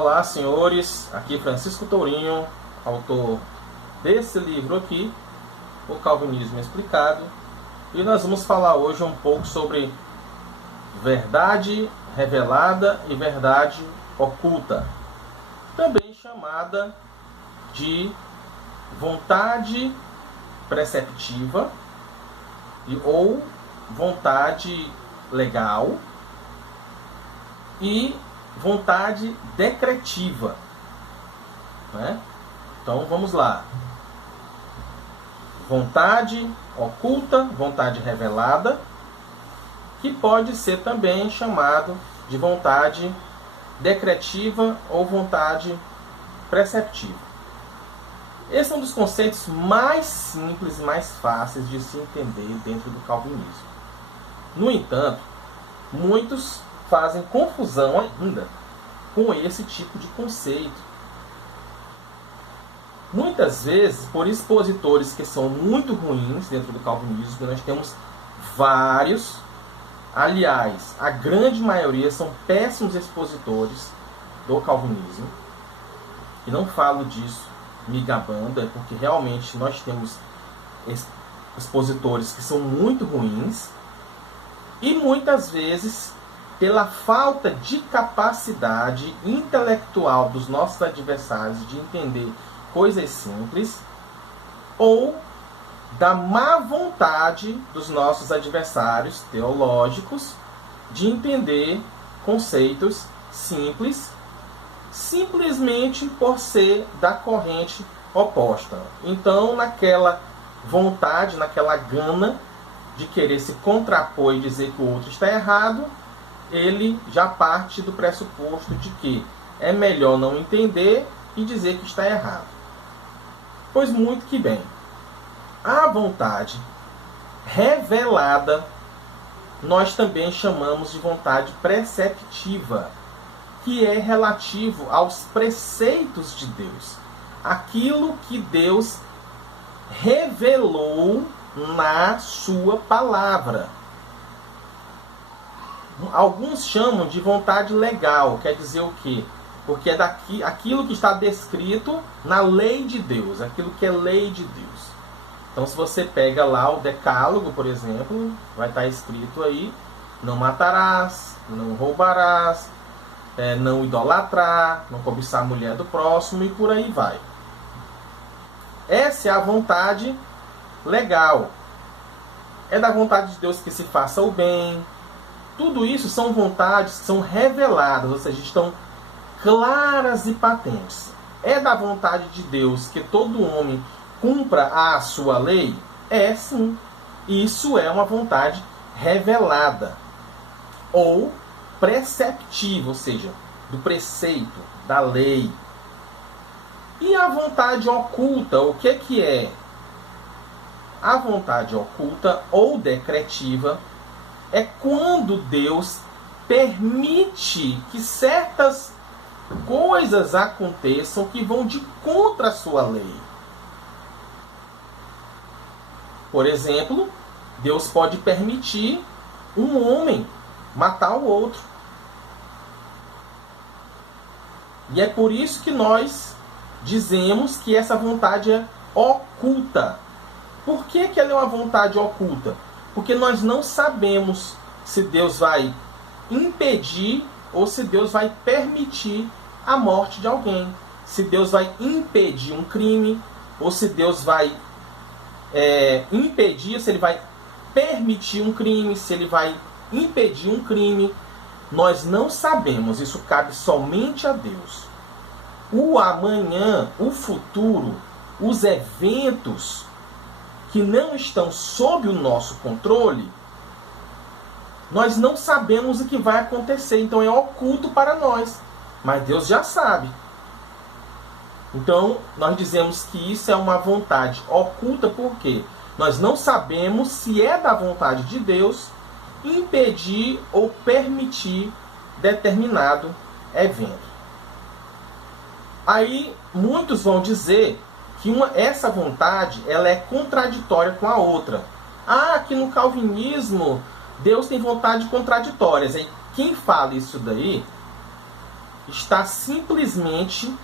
Olá, senhores, aqui Francisco Tourinho, autor desse livro aqui, O Calvinismo Explicado, e nós vamos falar hoje um pouco sobre verdade revelada e verdade oculta, também chamada de vontade preceptiva ou vontade legal e vontade decretiva, né? Então vamos lá. Vontade oculta, vontade revelada, que pode ser também chamado de vontade decretiva ou vontade preceptiva. Esse é um dos conceitos mais simples e mais fáceis de se entender dentro do calvinismo. No entanto, muitos fazem confusão ainda com esse tipo de conceito. Muitas vezes, por expositores que são muito ruins dentro do calvinismo, nós temos vários, aliás, a grande maioria são péssimos expositores do calvinismo, e não falo disso me gabando, é porque realmente nós temos expositores que são muito ruins, e muitas vezes, pela falta de capacidade intelectual dos nossos adversários de entender coisas simples, ou da má vontade dos nossos adversários teológicos de entender conceitos simples, simplesmente por ser da corrente oposta. Então, naquela vontade, naquela gana de querer se contrapor e dizer que o outro está errado, ele já parte do pressuposto de que é melhor não entender e dizer que está errado. Pois muito que bem. A vontade revelada nós também chamamos de vontade preceptiva, que é relativo aos preceitos de Deus. Aquilo que Deus revelou na sua palavra. Alguns chamam de vontade legal, quer dizer o quê? Porque é aquilo que está descrito na lei de Deus, aquilo que é lei de Deus. Então, se você pega lá o Decálogo, por exemplo, vai estar escrito aí: não matarás, não roubarás, não idolatrar, não cobiçar a mulher do próximo, e por aí vai. Essa é a vontade legal. É da vontade de Deus que se faça o bem. Tudo isso são vontades que são reveladas, ou seja, estão claras e patentes. É da vontade de Deus que todo homem cumpra a sua lei? É sim. Isso é uma vontade revelada. Ou preceptiva, ou seja, do preceito, da lei. E a vontade oculta, o que é? A vontade oculta ou decretiva é quando Deus permite que certas coisas aconteçam que vão de contra a sua lei. Por exemplo, Deus pode permitir um homem matar o outro. E é por isso que nós dizemos que essa vontade é oculta. Por que ela é uma vontade oculta? Porque nós não sabemos se Deus vai impedir ou se Deus vai permitir a morte de alguém. Se Deus vai impedir um crime, ou se Deus vai impedir, se Ele vai permitir um crime, se Ele vai impedir um crime. Nós não sabemos, isso cabe somente a Deus. O amanhã, o futuro, os eventos que não estão sob o nosso controle, nós não sabemos o que vai acontecer, então é oculto para nós. Mas Deus já sabe. Então, nós dizemos que isso é uma vontade oculta, porque nós não sabemos se é da vontade de Deus impedir ou permitir determinado evento. Aí, muitos vão dizer que essa vontade ela é contraditória com a outra. Que no calvinismo Deus tem vontades contraditórias. Aí, quem fala isso daí está simplesmente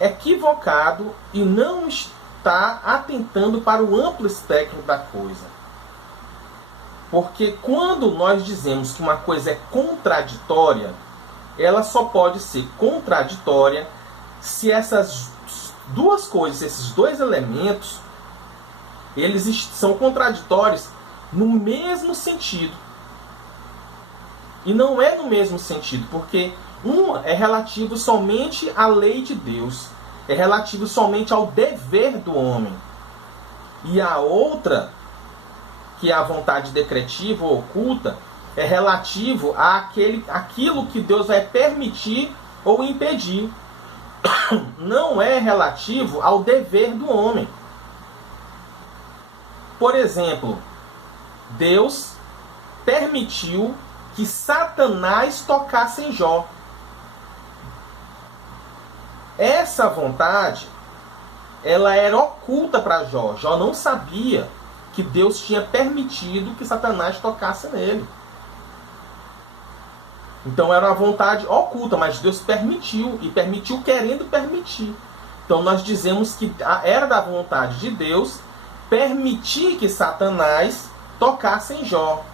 equivocado e não está atentando para o amplo espectro da coisa. Porque quando nós dizemos que uma coisa é contraditória, ela só pode ser contraditória se essas duas coisas, esses dois elementos, eles são contraditórios no mesmo sentido. E não é no mesmo sentido, porque um é relativo somente à lei de Deus, é relativo somente ao dever do homem. E a outra, que é a vontade decretiva ou oculta, é relativo àquilo que Deus vai permitir ou impedir. Não é relativo ao dever do homem. Por exemplo, Deus permitiu que Satanás tocasse em Jó. Essa vontade, ela era oculta para Jó. Jó não sabia que Deus tinha permitido que Satanás tocasse nele. Então era uma vontade oculta, mas Deus permitiu, e permitiu querendo permitir. Então nós dizemos que era da vontade de Deus permitir que Satanás tocasse em Jó.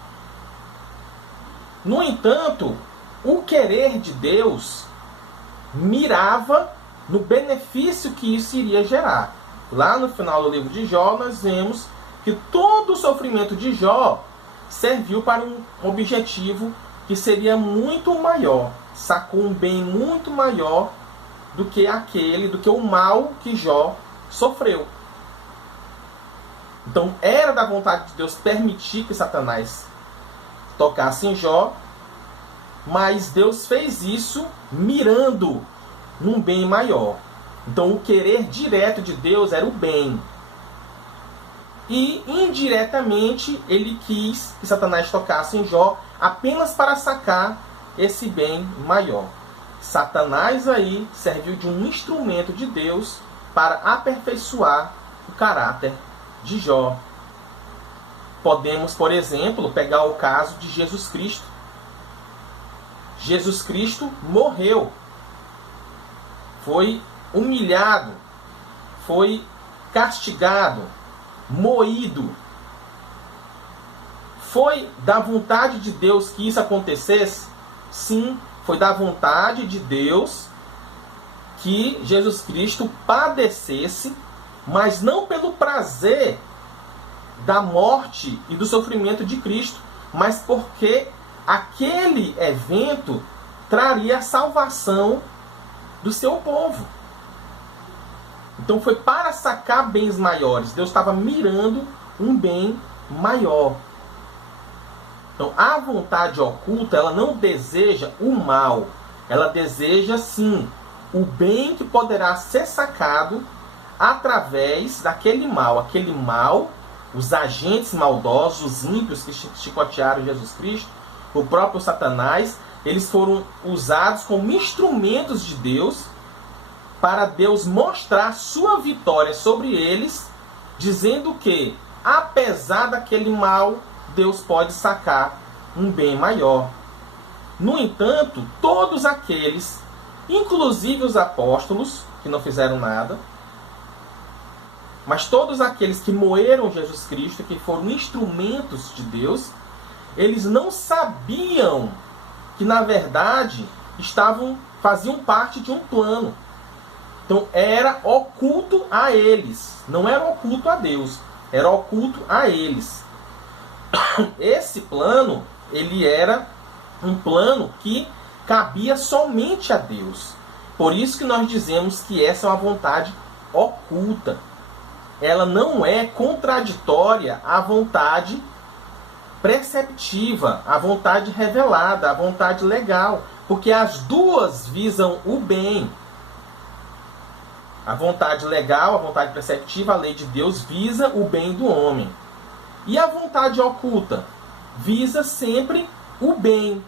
No entanto, o querer de Deus mirava no benefício que isso iria gerar. Lá no final do livro de Jó, nós vemos que todo o sofrimento de Jó serviu para um objetivo que seria muito maior, sacou um bem muito maior do que o mal que Jó sofreu. Então era da vontade de Deus permitir que Satanás tocasse em Jó, mas Deus fez isso mirando num bem maior. Então o querer direto de Deus era o bem. E indiretamente ele quis que Satanás tocasse em Jó apenas para sacar esse bem maior. Satanás aí serviu de um instrumento de Deus para aperfeiçoar o caráter de Jó. Podemos, por exemplo, pegar o caso de Jesus Cristo. Jesus Cristo morreu, foi humilhado, foi castigado, moído. Foi da vontade de Deus que isso acontecesse? Sim, foi da vontade de Deus que Jesus Cristo padecesse, mas não pelo prazer da morte e do sofrimento de Cristo, mas porque aquele evento traria a salvação do seu povo. Então foi para sacar bens maiores. Deus estava mirando um bem maior. Então a vontade oculta, ela não deseja o mal. Ela deseja sim o bem que poderá ser sacado através daquele mal. Aquele mal, os agentes maldosos, os ímpios que chicotearam Jesus Cristo, o próprio Satanás, eles foram usados como instrumentos de Deus para Deus mostrar sua vitória sobre eles, dizendo que, apesar daquele mal, Deus pode sacar um bem maior. No entanto, todos aqueles, inclusive os apóstolos, que não fizeram nada, mas todos aqueles que moeram Jesus Cristo, que foram instrumentos de Deus, eles não sabiam que, na verdade, faziam parte de um plano. Então, era oculto a eles. Não era oculto a Deus. Era oculto a eles. Esse plano, ele era um plano que cabia somente a Deus. Por isso que nós dizemos que essa é uma vontade oculta. Ela não é contraditória à vontade preceptiva, à vontade revelada, à vontade legal. Porque as duas visam o bem. A vontade legal, a vontade preceptiva, a lei de Deus, visa o bem do homem. E a vontade oculta visa sempre o bem.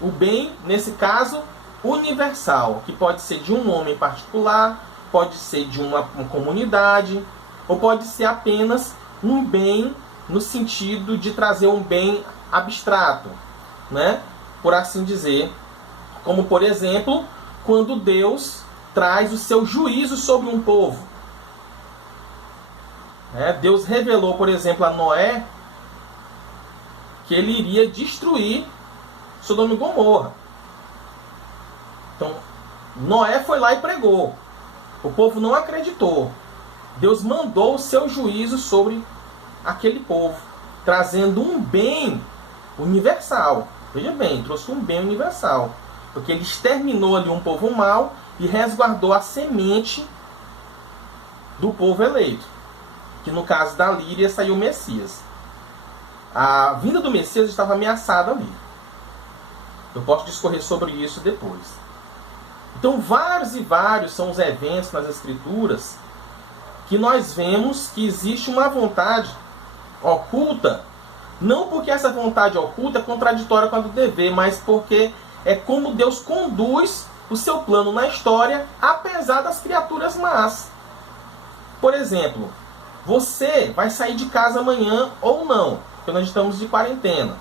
O bem, nesse caso, universal, que pode ser de um homem particular, pode ser de uma comunidade, ou pode ser apenas um bem no sentido de trazer um bem abstrato, né? Por assim dizer, Como, por exemplo, quando Deus traz o seu juízo sobre um povo. Deus revelou, por exemplo, a Noé que ele iria destruir Sodoma e Gomorra. Então, Noé foi lá e pregou. O povo não acreditou. Deus mandou o seu juízo sobre aquele povo, trazendo um bem universal. Veja bem, trouxe um bem universal. Porque ele exterminou ali um povo mau e resguardou a semente do povo eleito. Que no caso da Líria saiu o Messias. A vinda do Messias estava ameaçada ali. Eu posso discorrer sobre isso depois. Então, vários e vários são os eventos nas Escrituras que nós vemos que existe uma vontade oculta, não porque essa vontade oculta é contraditória com a do dever, mas porque é como Deus conduz o seu plano na história, apesar das criaturas más. Por exemplo, você vai sair de casa amanhã ou não, porque nós estamos de quarentena.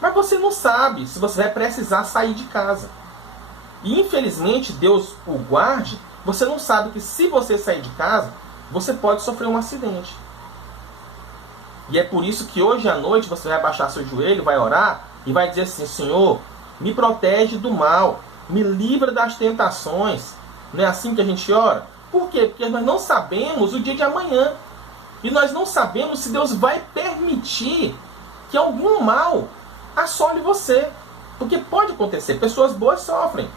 Mas você não sabe se você vai precisar sair de casa. E infelizmente, Deus o guarde, você não sabe que se você sair de casa, você pode sofrer um acidente. E é por isso que hoje à noite você vai abaixar seu joelho, vai orar e vai dizer assim: Senhor, me protege do mal, me livra das tentações. Não é assim que a gente ora? Por quê? Porque nós não sabemos o dia de amanhã. E nós não sabemos se Deus vai permitir que algum mal assole você. Porque pode acontecer, pessoas boas sofrem.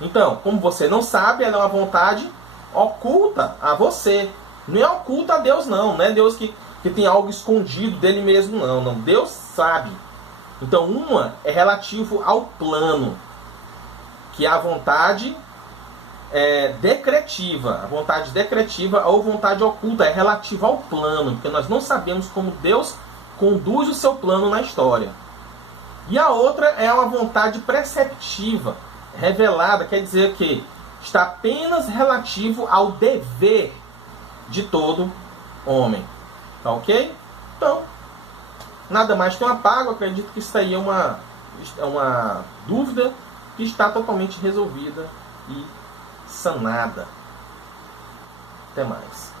Então, como você não sabe, ela é uma vontade oculta a você. Não é oculta a Deus, não. Não é Deus que tem algo escondido dele mesmo, não. Não. Deus sabe. Então, uma é relativo ao plano, que é a vontade decretiva. A vontade decretiva ou vontade oculta é relativa ao plano, porque nós não sabemos como Deus conduz o seu plano na história. E a outra é uma vontade preceptiva, revelada, quer dizer que está apenas relativo ao dever de todo homem. Tá ok? Então, nada mais que um apago. Acredito que isso aí é uma dúvida que está totalmente resolvida e sanada. Até mais.